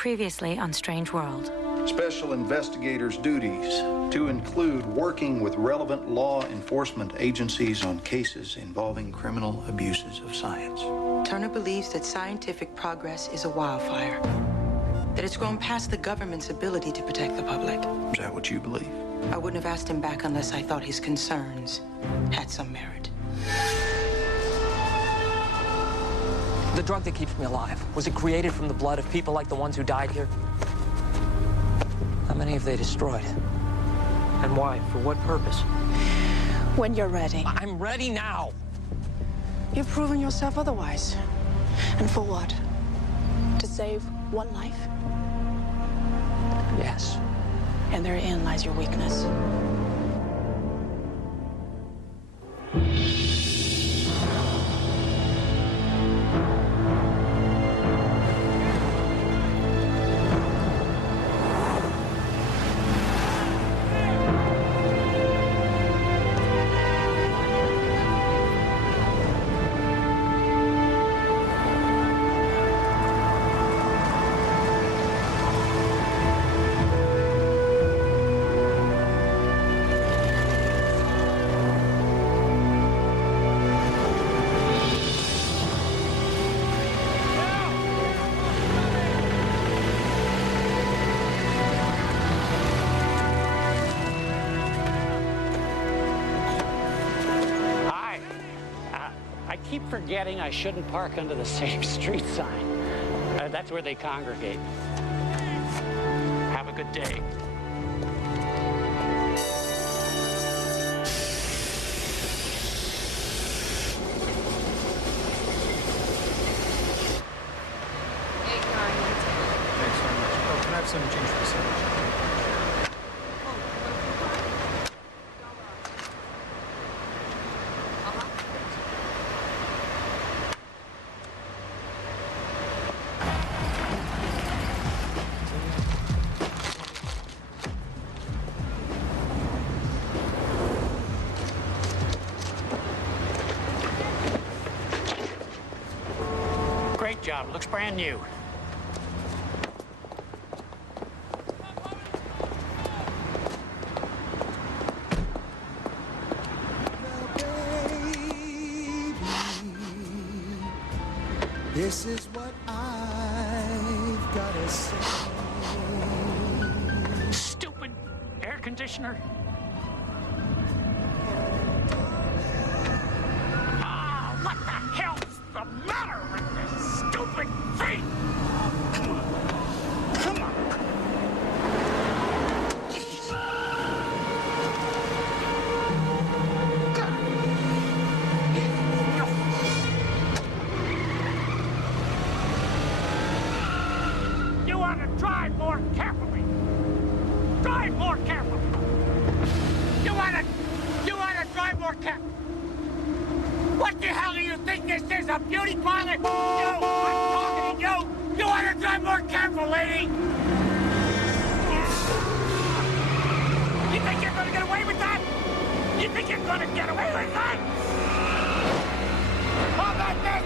Previously on Strange World. Special investigators' duties to include working with relevant law enforcement agencies on cases involving criminal abuses of science. Turner believes that scientific progress is a wildfire, that it's grown past the government's ability to protect the public. Is that what you believe? I wouldn't have asked him back unless I thought his concerns had some merit. The drug that keeps me alive, was it created from the blood of people like the ones who died here? How many have they destroyed? And why? For what purpose? When you're ready. I'm ready now. You've proven yourself otherwise. And for what? To save one life? Yes. And therein lies your weakness. Forgetting I shouldn't park under the same street sign. That's where they congregate. Have a good day. Thanks very much. Oh, can I have some change for the sandwich? Great job. Looks brand new. This is what I've gotta say. Stupid air conditioner. Ah, what the hell's the matter with this stupid thing? Come on. You want to drive more carefully. Drive more carefully. You want to drive more carefully. What the hell do you think this is, a beauty parlor? You, I'm talking to you. You want to drive more careful, lady. You think you're going to get away with that? You think you're going to get away with that? How about this?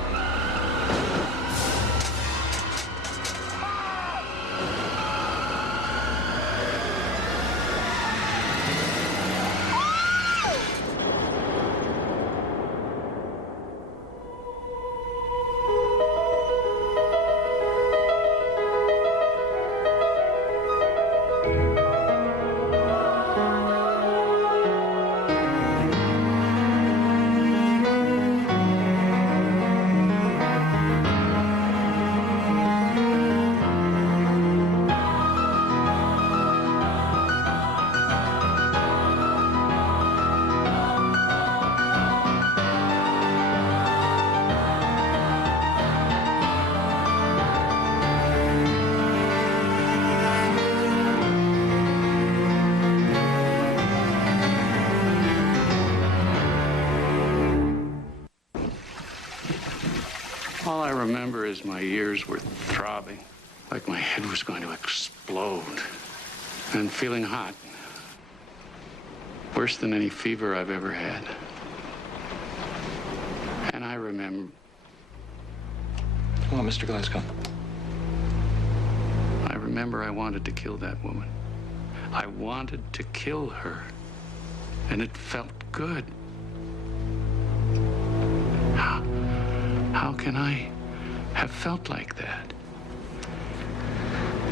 All I remember is my ears were throbbing, like my head was going to explode, and feeling hot. Worse than any fever I've ever had. And I remember... Come on, Mr. Glasgow. I remember I wanted to kill that woman. I wanted to kill her. And it felt good. How can I have felt like that?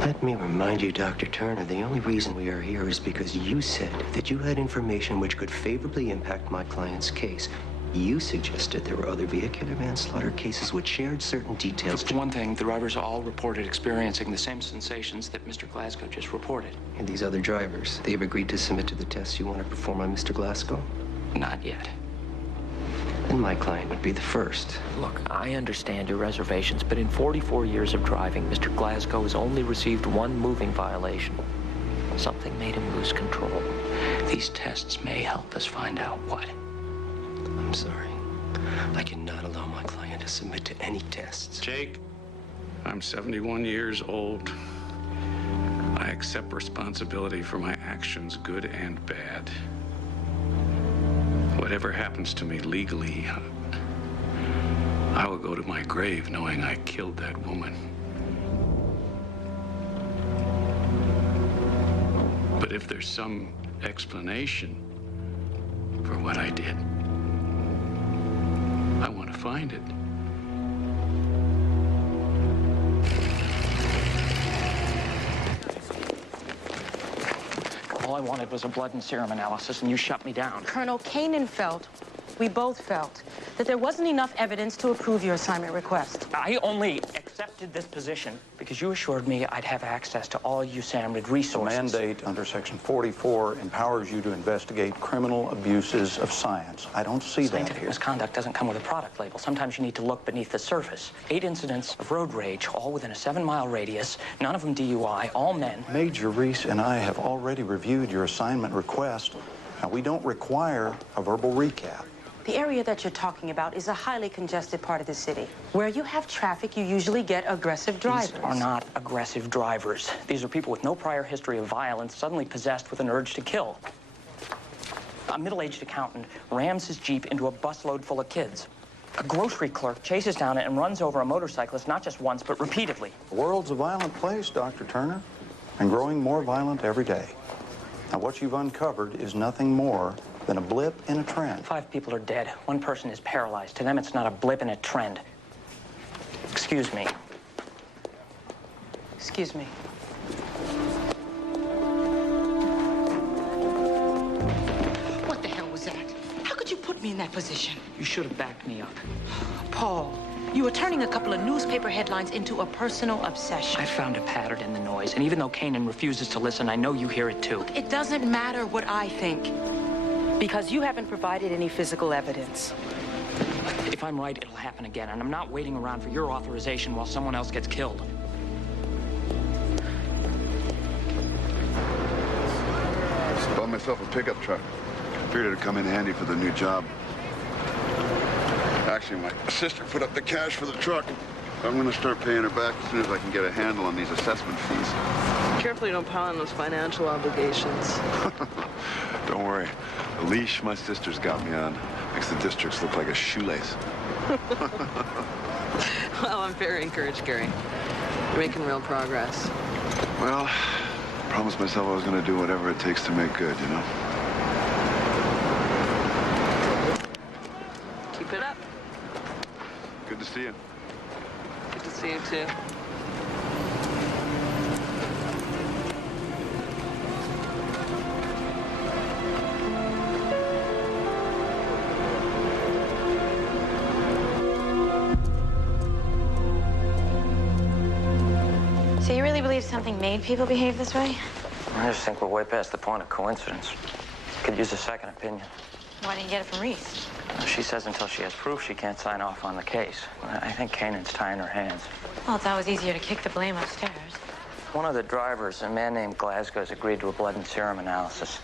Let me remind you, Dr. Turner, the only reason we are here is because you said that you had information which could favorably impact my client's case. You suggested there were other vehicular manslaughter cases which shared certain details. For one thing, the drivers all reported experiencing the same sensations that Mr. Glasgow just reported. And these other drivers, they've agreed to submit to the tests you want to perform on Mr. Glasgow? Not yet. Then my client would be the first. Look, I understand your reservations, but in 44 years of driving, Mr. Glasgow has only received one moving violation. Something made him lose control. These tests may help us find out what. I'm sorry. I cannot allow my client to submit to any tests. Jake, I'm 71 years old. I accept responsibility for my actions, good and bad. Whatever happens to me legally, I will go to my grave knowing I killed that woman. But if there's some explanation for what I did, I want to find it. All I wanted was a blood and serum analysis, and you shut me down. Colonel Kanan felt, we both felt, that there wasn't enough evidence to approve your assignment request. I only accepted this position because you assured me I'd have access to all USAMRIID resources. The mandate under Section 44 empowers you to investigate criminal abuses of science. I don't see that Scientific here. misconduct doesn't come with a product label. Sometimes you need to look beneath the surface. 8 incidents of road rage, all within a 7-mile radius, none of them DUI, all men. Major Reese and I have already reviewed your assignment request. Now, we don't require a verbal recap. The area that you're talking about is a highly congested part of the city. Where you have traffic, you usually get aggressive drivers. These are not aggressive drivers. These are people with no prior history of violence, suddenly possessed with an urge to kill. A middle-aged accountant rams his Jeep into a busload full of kids. A grocery clerk chases down it and runs over a motorcyclist not just once, but repeatedly. The world's a violent place, Dr. Turner, and growing more violent every day. Now, what you've uncovered is nothing more than a blip in a trend. 5 people are dead. 1 person is paralyzed. To them, it's not a blip in a trend. Excuse me. Excuse me. What the hell was that? How could you put me in that position? You should have backed me up. Paul, you were turning a couple of newspaper headlines into a personal obsession. I found a pattern in the noise, and even though Kanan refuses to listen, I know you hear it too. It doesn't matter what I think, because you haven't provided any physical evidence. If I'm right, it'll happen again, and I'm not waiting around for your authorization while someone else gets killed. Just bought myself a pickup truck. Figured it'd come in handy for the new job. Actually, my sister put up the cash for the truck. I'm gonna start paying her back as soon as I can get a handle on these assessment fees. Careful you don't pile on those financial obligations. Don't worry. The leash my sister's got me on makes the districts look like a shoelace. Well, I'm very encouraged, Gary. You're making real progress. Well, I promised myself I was gonna do whatever it takes to make good, you know? Keep it up. Good to see you. Good to see you, too. So you really believe something made people behave this way? I just think we're way past the point of coincidence. Could use a second opinion. Why didn't you get it from Reese? She says until she has proof, she can't sign off on the case. I think Kanan's tying her hands. Well, it's always easier to kick the blame upstairs. One of the drivers, a man named Glasgow, has agreed to a blood and serum analysis.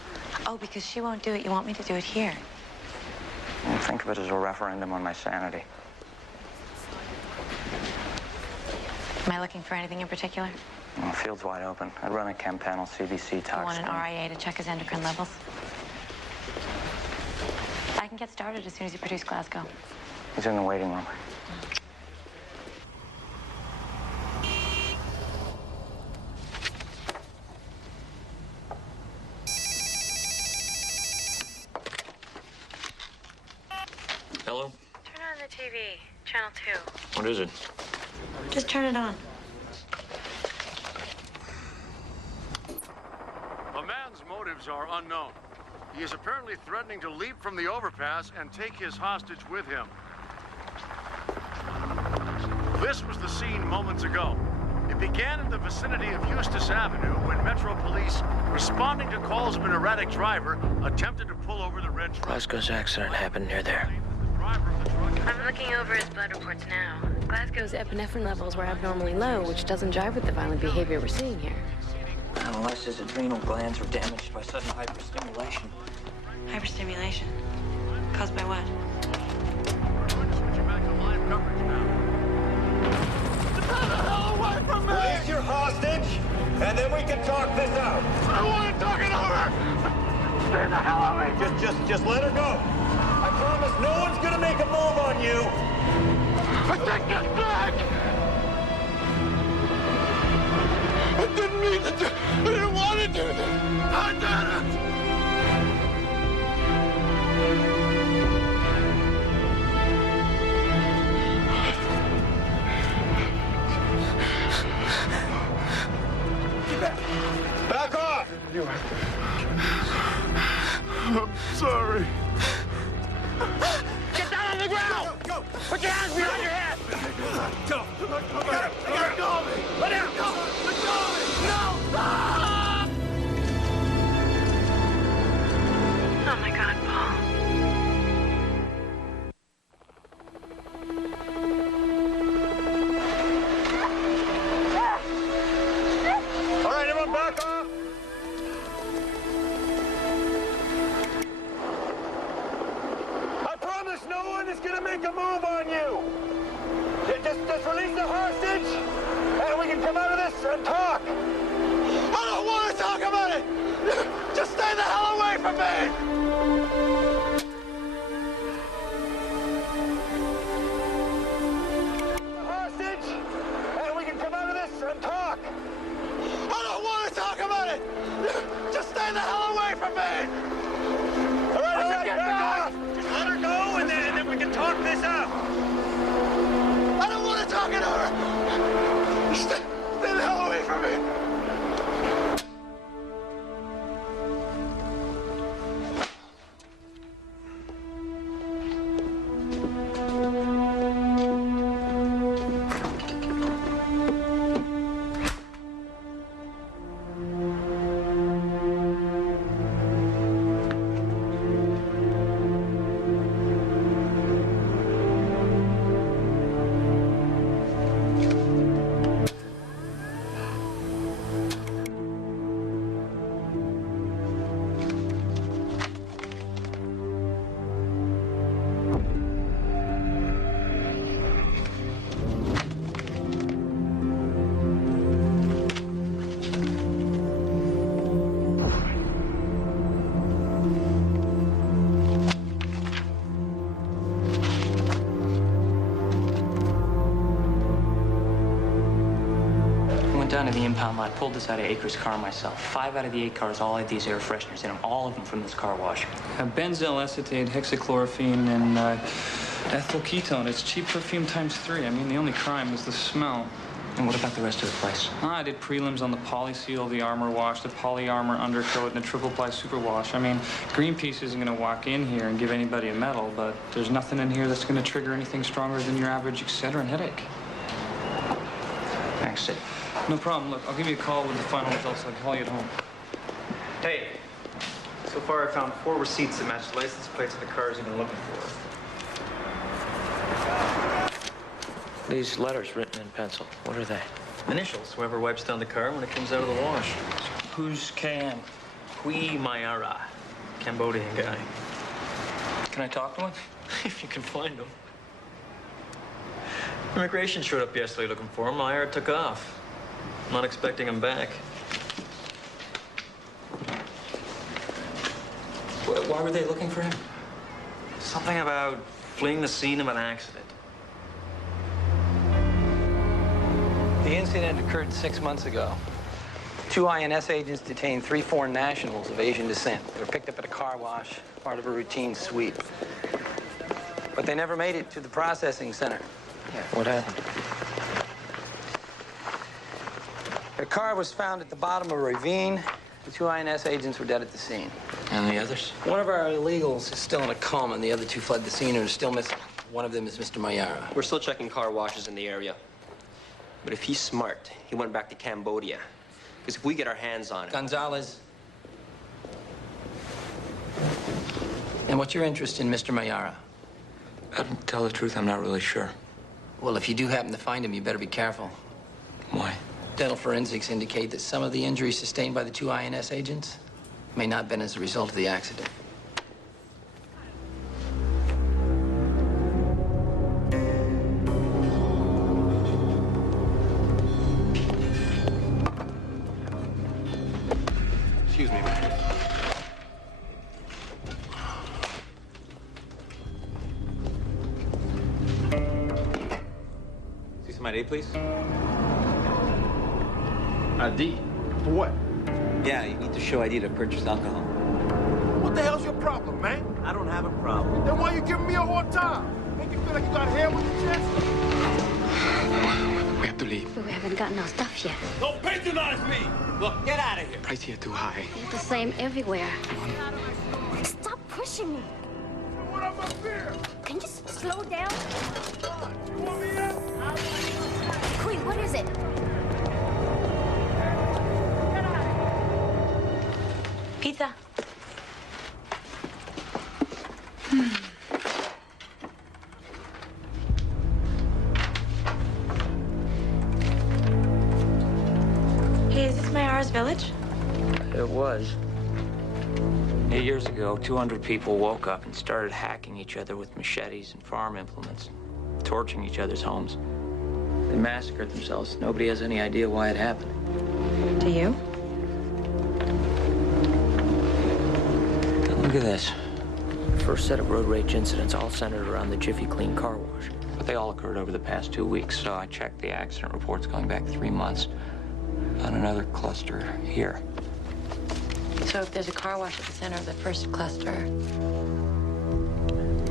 Oh, because she won't do it, you want me to do it here? Think of it as a referendum on my sanity. Am I looking for anything in particular? Well, the field's wide open. I'd run a chem panel, CBC, tox. You want an RIA to check his endocrine levels? I can get started as soon as you produce Glasgow. He's in the waiting room. Channel 2. What is it? Just turn it on. A man's motives are unknown. He is apparently threatening to leap from the overpass and take his hostage with him. This was the scene moments ago. It began in the vicinity of Eustis Avenue when Metro Police, responding to calls of an erratic driver, attempted to pull over the red truck. Glasgow's accident happened near there. I'm looking over his blood reports now. Glasgow's epinephrine levels were abnormally low, which doesn't jive with the violent behavior we're seeing here. Unless his adrenal glands were damaged by sudden hyperstimulation. Hyperstimulation? Caused by what? Release your hostage, and then we can talk this out. I want to talk it over. Stay the hell away. Just let her go. I promise no one's gonna make a move on you. Take this back. I didn't mean to do. I didn't want to do this. I did it. Back off! I'm sorry. Get down on the ground! Go! Put your hands behind your head! Go! Let go of me! Let go! Let go of me! No! Ah! Oh my God, Paul. All right, everyone back off! I promise no one is gonna make a move on you! Just release the hostage, and we can come out of this and talk! I don't want to talk about it! Just stay the hell away from me! Hostage, and we can come out of this and talk! I don't want to talk about it! Just stay the hell away from me! All right, back off! Just let her go, and then we can talk this out! I don't want to talk it over! Stay the hell away from me! Down to the impound lot, pulled this out of Acre's car myself. 5 out of the 8 cars all had these air fresheners in them, all of them from this car wash. Benzyl acetate, hexachlorophene, and ethyl ketone. It's cheap perfume times 3. I mean, the only crime is the smell. And what about the rest of the place? I did prelims on the polyseal, the armor wash, the polyarmor undercoat, and the triple ply super wash. I mean, Greenpeace isn't going to walk in here and give anybody a medal, but there's nothing in here that's going to trigger anything stronger than your average Excedrin headache. Thanks, Sid. No problem. Look, I'll give you a call with the final results. I'll call you at home. Hey, so far I found 4 receipts that match the license plates of the cars you've been looking for. These letters written in pencil, what are they? Initials, whoever wipes down the car when it comes out of the wash. Who's KM? Hui Mayara, Cambodian guy. Can I talk to him? If you can find him. Immigration showed up yesterday looking for him. Mayara took off. Not expecting him back. Why were they looking for him? Something about fleeing the scene of an accident. The incident occurred 6 months ago. 2 INS agents detained 3 foreign nationals of Asian descent. They were picked up at a car wash, part of a routine sweep. But they never made it to the processing center. What happened? A car was found at the bottom of a ravine. The 2 INS agents were dead at the scene. And the others? One of our illegals is still in a coma, and the other 2 fled the scene and are still missing. One of them is Mr. Mayara. We're still checking car washes in the area. But if he's smart, he went back to Cambodia. Because if we get our hands on him... Gonzalez. And what's your interest in Mr. Mayara? To tell the truth, I'm not really sure. Well, if you do happen to find him, you better be careful. Why? Dental forensics indicate that some of the injuries sustained by the 2 INS agents may not have been as a result of the accident. Excuse me, man. See some ID, please. ID? For what? Yeah, you need to show ID to purchase alcohol. What the hell's your problem, man? I don't have a problem. Then why you giving me a hard time? Make you feel like you got hair on your chest? We have to leave. But we haven't gotten our stuff yet. Don't patronize me! Look, get out of here. Price here too high. It's the same everywhere. Stop pushing me. What up up here? Can you slow down? You want me in? Queen, what is it? Pizza. Hey, is this Mayara's village? It was. 8 years ago, 200 people woke up and started hacking each other with machetes and farm implements, torching each other's homes. They massacred themselves. Nobody has any idea why it happened. Do you? Look at this. First set of road rage incidents all centered around the Jiffy Clean car wash. But they all occurred over the past 2 weeks, so I checked the accident reports going back 3 months. Found another cluster here. So if there's a car wash at the center of the first cluster...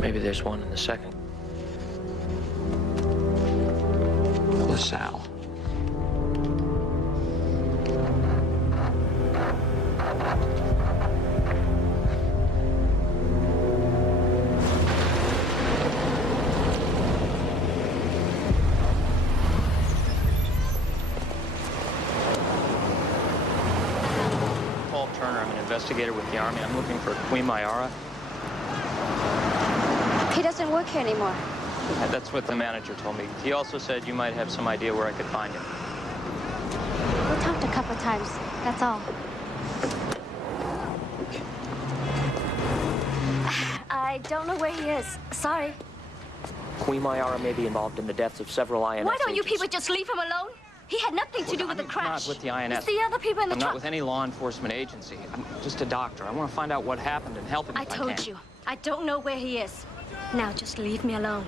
Maybe there's one in the second. LaSalle. Investigator with the Army. I'm looking for Queen Mayara. He doesn't work here anymore. That's what the manager told me. He also said you might have some idea where I could find him. We talked a couple times, that's all. I don't know where he is. Sorry. Queen Mayara may be involved in the deaths of several INS Why don't you agents. people just leave him alone? He had nothing to do with the crash. Not with the INS. It's the other people in the I'm truck. not with any law enforcement agency. I'm just a doctor. I want to find out what happened and help him if I can. I told you. I don't know where he is. Now just leave me alone.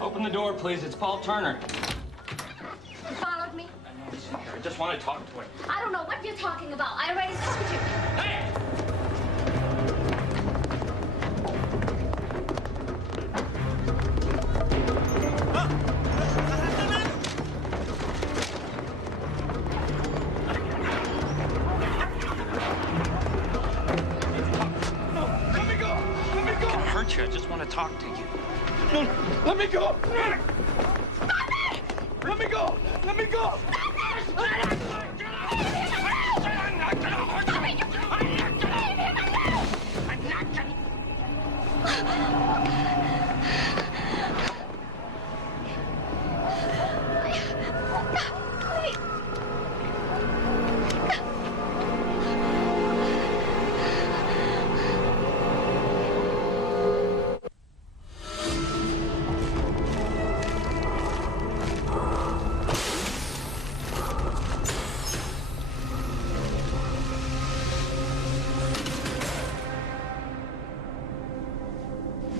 Open the door, please. It's Paul Turner. You followed me? just want to talk to him. I don't know what you're talking about. I already told you. Hey! I just want to talk to you. No, let me go! Let me go! Let me go!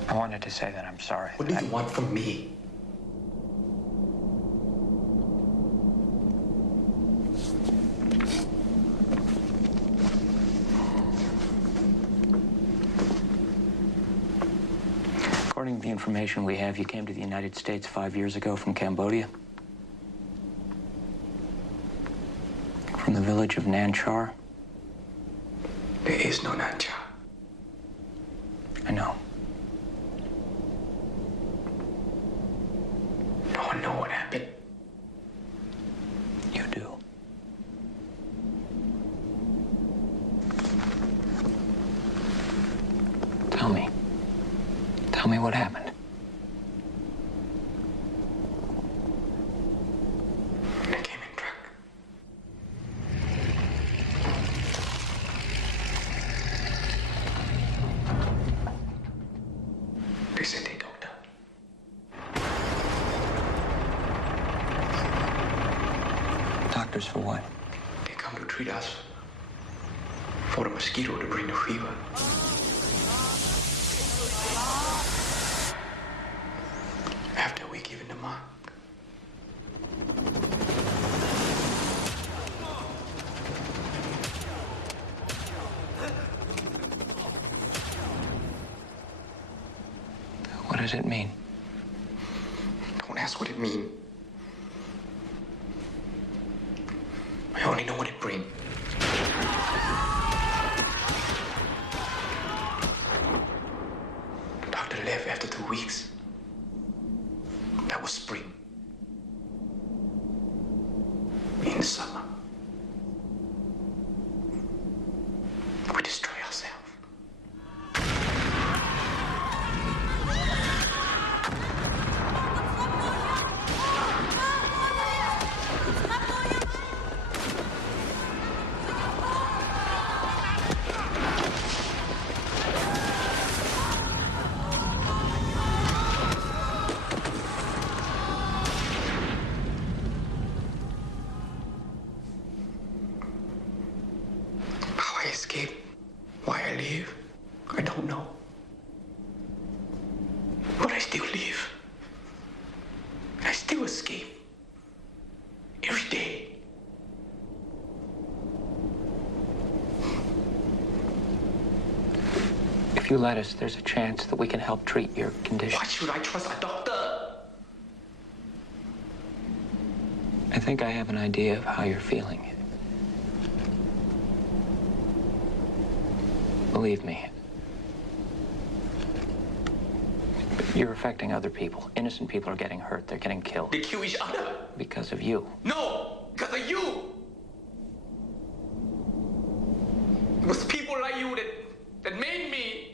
I wanted to say that I'm sorry. What do you want from me? According to the information we have, you came to the United States 5 years ago from Cambodia. From the village of Nanchar. There is no Nanchar. I know. No one knows what happened. You do. Tell me. Tell me what happened. They came in truck. They said they don't know. Doctors for what? They come to treat us for the mosquito to bring the fever. After we give it the mark. What does it mean? Don't ask what it means. I only know what it brings. The doctor left after 2 weeks. That was spring. In the summer. We destroy ourselves. How I escape, why I live, I don't know. But I still live. I still escape. Every day. If you let us, there's a chance that we can help treat your condition. Why should I trust a doctor? I think I have an idea of how you're feeling. Believe me. You're affecting other people. Innocent people are getting hurt. They're getting killed. They kill each other. Because of you. No, because of you. It was people like you that made me.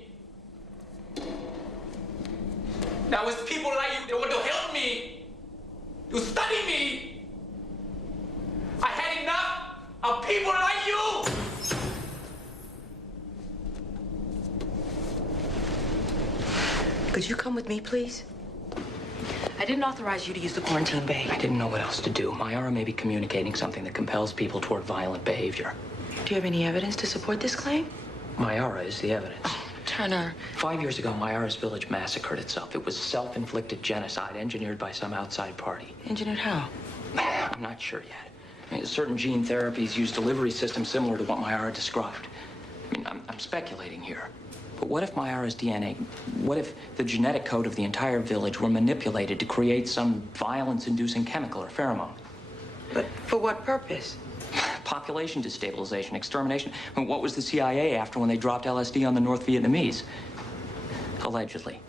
That was people like you that want to help me, to study me. I had enough of people like you. Could you come with me, please? I didn't authorize you to use the quarantine bay. I didn't know what else to do. Mayara may be communicating something that compels people toward violent behavior. Do you have any evidence to support this claim? Mayara is the evidence. Oh, Turner. 5 years ago, Mayara's village massacred itself. It was self-inflicted genocide engineered by some outside party. Engineered how? I'm not sure yet. I mean, certain gene therapies use delivery systems similar to what Mayara described. I mean, I'm speculating here. But what if Mayara's DNA, what if the genetic code of the entire village were manipulated to create some violence-inducing chemical or pheromone? But for what purpose? Population destabilization, extermination. I mean, what was the CIA after when they dropped LSD on the North Vietnamese? Allegedly.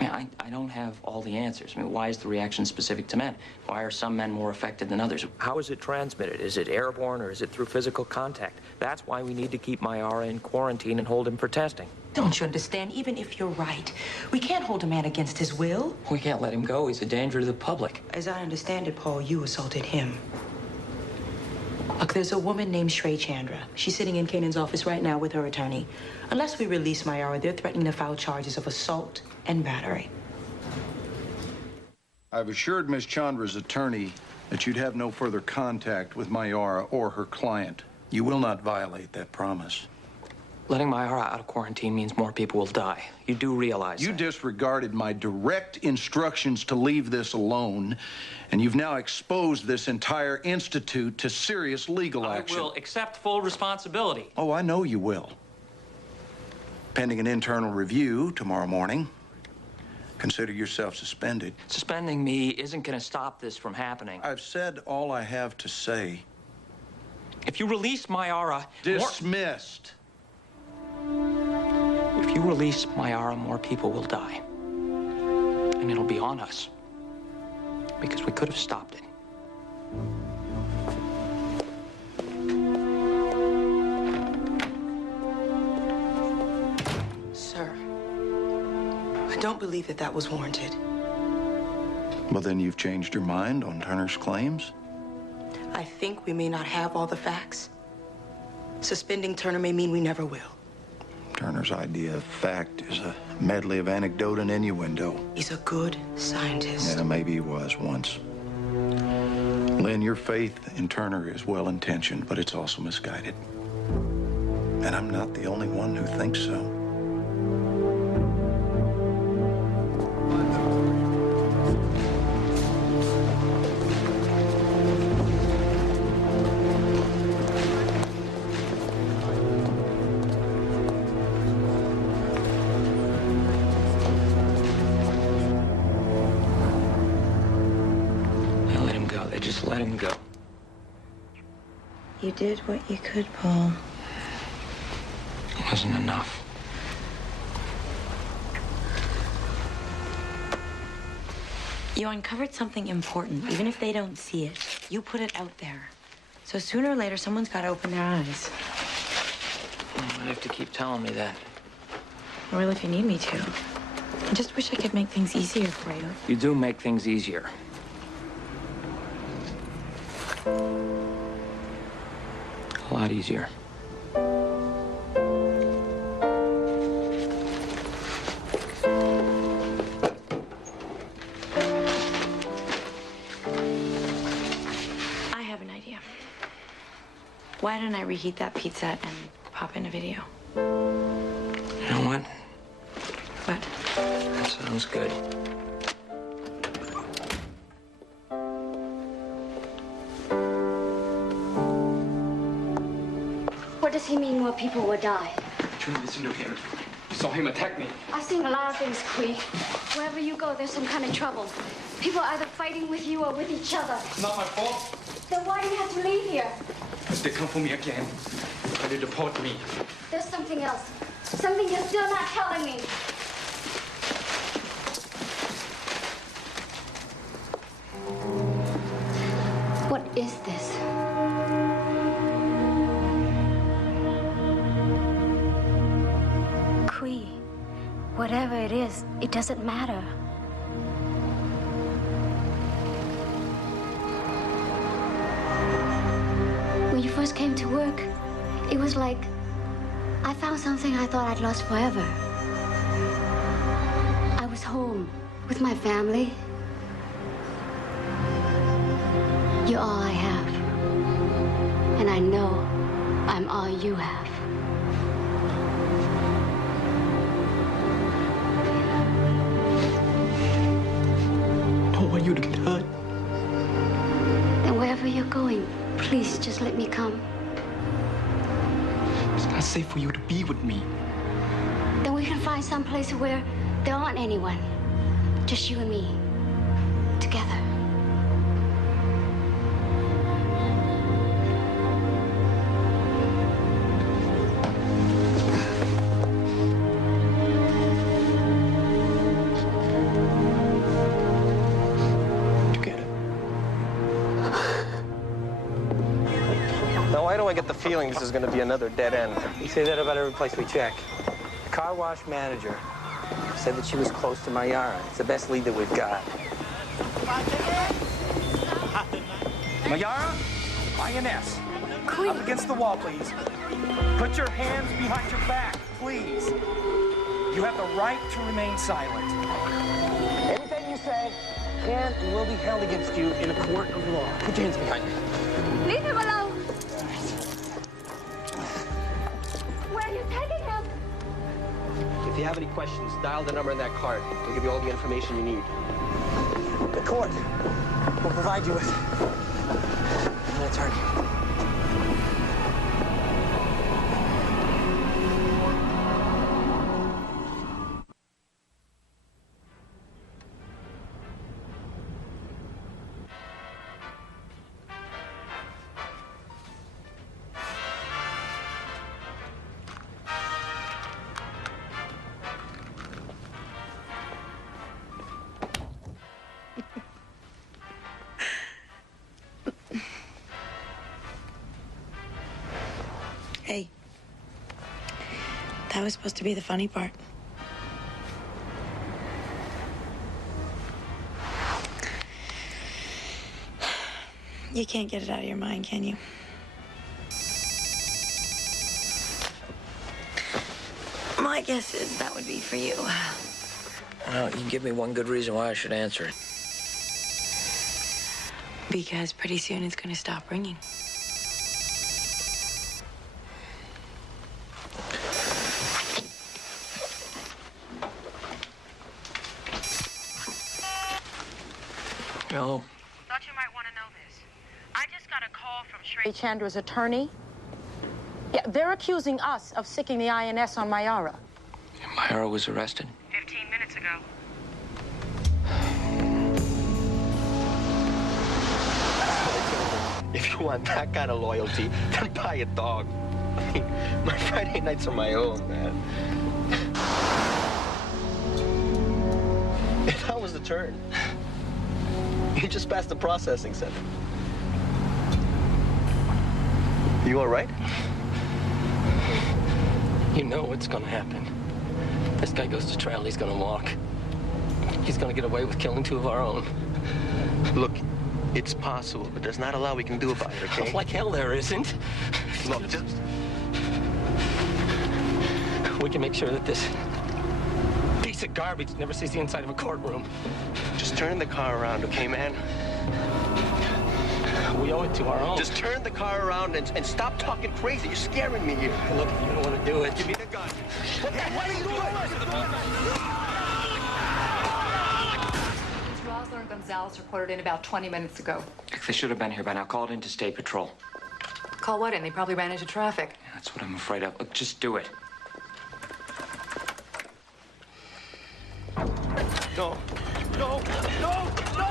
I mean, I don't have all the answers. I mean, why is the reaction specific to men? Why are some men more affected than others? How is it transmitted? Is it airborne or is it through physical contact? That's why we need to keep Mayara in quarantine and hold him for testing. Don't you understand? Even if you're right, we can't hold a man against his will. We can't let him go. He's a danger to the public. As I understand it, Paul, you assaulted him. Look, there's a woman named Shrey Chandra. She's sitting in Kanan's office right now with her attorney. Unless we release Mayara, they're threatening to file charges of assault and battery. I've assured Ms. Chandra's attorney that you'd have no further contact with Mayara or her client. You will not violate that promise. Letting Mayara out of quarantine means more people will die. You do realize You disregarded my direct instructions to leave this alone, and you've now exposed this entire institute to serious legal action. I will accept full responsibility. Oh, I know you will. Pending an internal review tomorrow morning, consider yourself suspended. Suspending me isn't going to stop this from happening. I've said all I have to say. If you release Mayara... Dismissed. If you release Mayara, more people will die. And it'll be on us. Because we could have stopped it. Sir, I don't believe that that was warranted. Well, then you've changed your mind on Turner's claims? I think we may not have all the facts. Suspending Turner may mean we never will. Turner's idea of fact is a medley of anecdote and innuendo. He's a good scientist. Yeah, maybe he was once. Lynn, your faith in Turner is well-intentioned, but it's also misguided. And I'm not the only one who thinks so. Let him go. You did what you could, Paul. It wasn't enough. You uncovered something important, even if they don't see it. You put it out there. So sooner or later, someone's got to open their eyes. You might have to keep telling me that. I will if you need me to. I just wish I could make things easier for you. You do make things easier. A lot easier. I have an idea. Why don't I reheat that pizza and pop in a video? You know what? What? That sounds good. What does he mean more people will die? Don't listen to him. You saw him attack me. I've seen a lot of things, Quee. Wherever you go, there's some kind of trouble. People are either fighting with you or with each other. It's not my fault. Then why do you have to leave here? Because they come for me again. Try to deport me. There's something else. Something you're still not telling me. What is this? Quee, whatever it is, it doesn't matter. When you first came to work, it was like I found something I thought I'd lost forever. I was home with my family. You're all I have. And I know I'm all you have. I don't want you to get hurt. And wherever you're going, Please, just let me come. It's not safe for you to be with me. Then we can find some place where there aren't anyone. Just you and me. Together. Now, why do I get the feeling this is going to be another dead end? You say that about every place we check. The car wash manager said that she was close to Mayara. It's the best lead that we've got. Mayara, INS. Up against the wall, please. Put your hands behind your back, please. You have the right to remain silent. Anything you say can and will be held against you in a court of law. Put your hands behind me. Leave him alone! Where are you taking him? If you have any questions, dial the number in that card. We'll give you all the information you need. The court will provide you with an attorney. Hey, that was supposed to be the funny part. You can't get it out of your mind, can you? My guess is that would be for you. Well, you can give me one good reason why I should answer it. Because pretty soon it's going to stop ringing. No. Thought you might want to know this. I just got a call from Shrey Chandra's attorney. Yeah, they're accusing us of sicking the INS on Mayara. Mayara was arrested? 15 minutes ago. If you want that kind of loyalty, then buy a dog. I mean, my Friday nights are my own, man. If that was the turn, you just passed the processing center. You all right? You know what's gonna happen. This guy goes to trial, he's gonna walk. He's gonna get away with killing two of our own. Look, it's possible, but there's not a lot we can do about it, okay? Like hell there isn't. Look, just... We can make sure that this piece of garbage never sees the inside of a courtroom. Just turn the car around, okay, man? We owe it to our own. Just turn the car around and stop talking crazy. You're scaring me here. Look, if you don't want to do it, give me the gun. What are you doing? Rosler and Gonzalez reported in about 20 minutes ago. They should have been here by now. Called into State Patrol. Call what in? They probably ran into traffic. Yeah, that's what I'm afraid of. Look, just do it. No. No. No. No.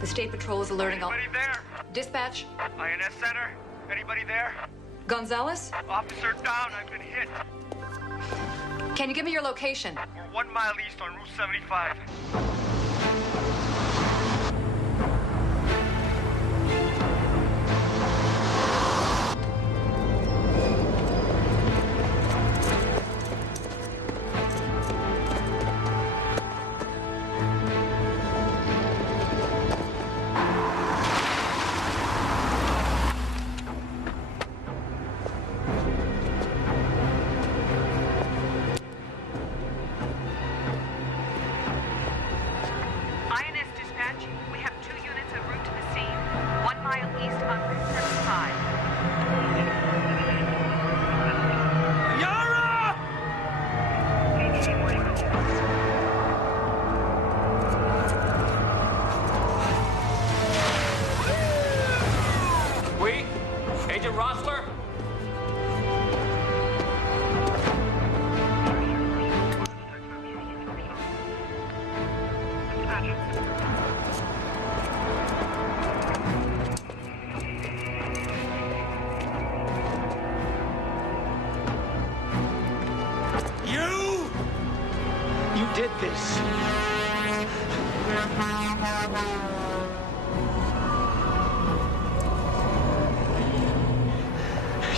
The State Patrol is alerting all... Anybody there? Dispatch. INS Center? Anybody there? Gonzalez? Officer down, I've been hit. Can you give me your location? We're 1 mile east on Route 75. this.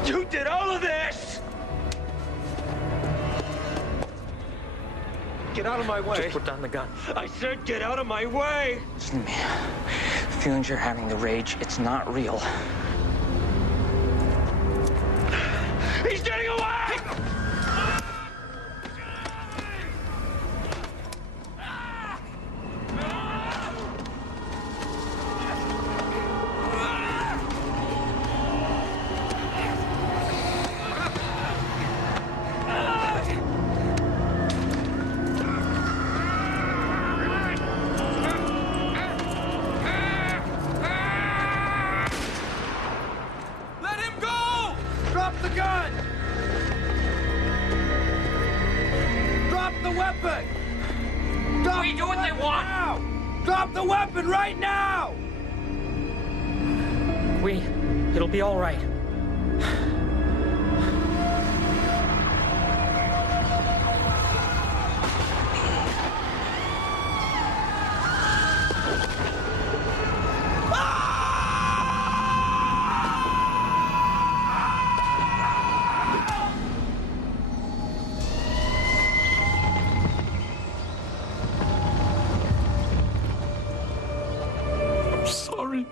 You did all of this! Get out of my way. Just put down the gun. I said get out of my way! Listen to me. The feelings you're having, the rage, it's not real. He's getting away! It'll be all right. I'm sorry.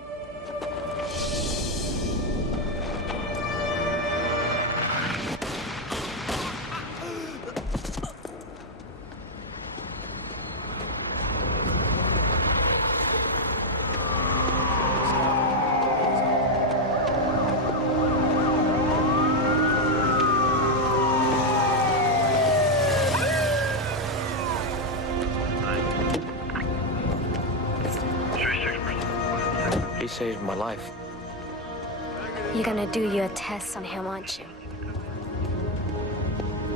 He saved my life. You're gonna do your tests on him, aren't you?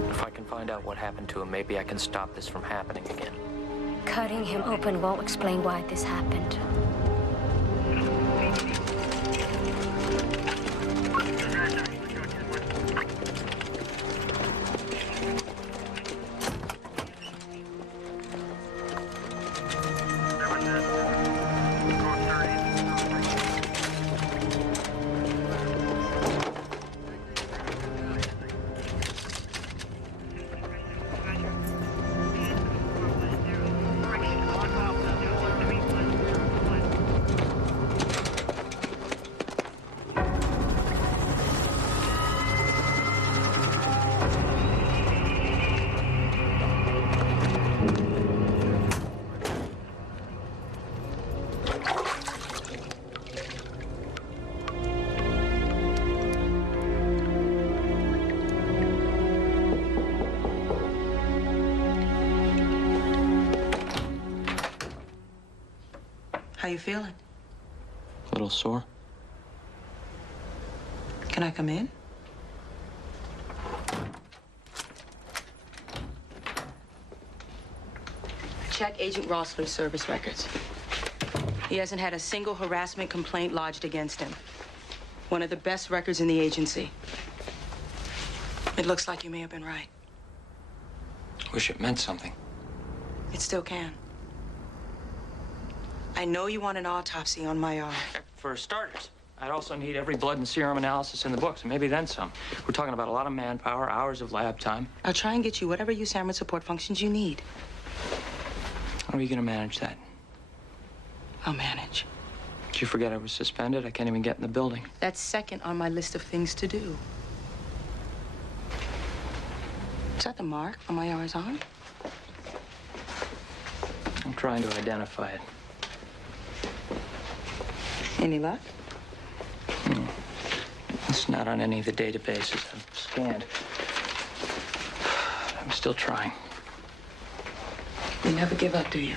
If I can find out what happened to him, maybe I can stop this from happening again. Cutting him open won't explain why this happened. How you feeling? A little sore. Can I come in? Check Agent Rossler's service records. He hasn't had a single harassment complaint lodged against him. One of the best records in the agency. It looks like you may have been right. Wish it meant something. It still can. I know you want an autopsy on my arm. For starters, I'd also need every blood and serum analysis in the books, and maybe then some. We're talking about a lot of manpower, hours of lab time. I'll try and get you whatever USAMRIID support functions you need. How are you going to manage that? I'll manage. Did you forget I was suspended? I can't even get in the building. That's second on my list of things to do. Is that the mark on my R's arm? I'm trying to identify it. Any luck? It's not on any of the databases I've scanned. I'm still trying. You never give up, do you?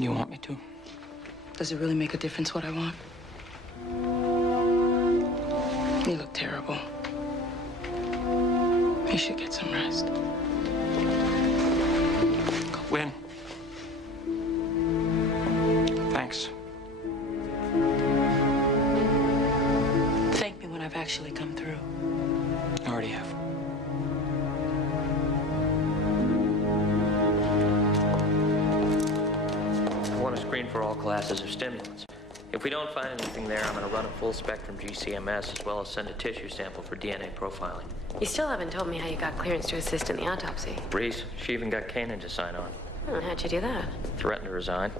You want me to? Does it really make a difference what I want? You look terrible. You should get some rest. When? Thanks. Thank me when I've actually come through. I already have. for all classes of stimulants. If we don't find anything there, I'm going to run a full-spectrum GCMS as well as send a tissue sample for DNA profiling. You still haven't told me how you got clearance to assist in the autopsy. Reese, she even got Kanan to sign on. How'd you do that? Threatened to resign.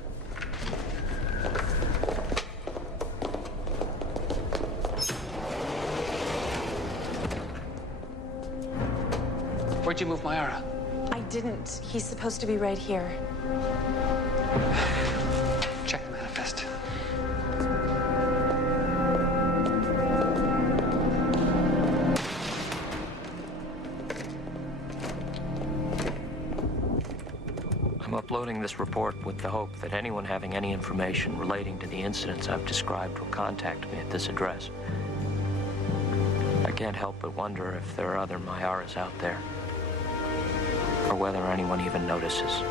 Where'd you move Myara? I didn't. He's supposed to be right here. Check the manifest. I'm uploading this report with the hope that anyone having any information relating to the incidents I've described will contact me at this address. I can't help but wonder if there are other Myaras out there, or whether anyone even notices.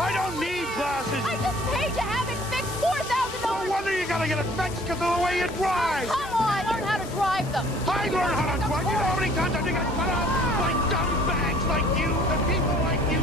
I don't need glasses. I just paid to have it fixed $4,000. No wonder you gotta get it fixed because of the way you drive. Come on, learn how to drive them. I learned how to drive. You know how many times I think I cut off by dumb bags like you, the people like you.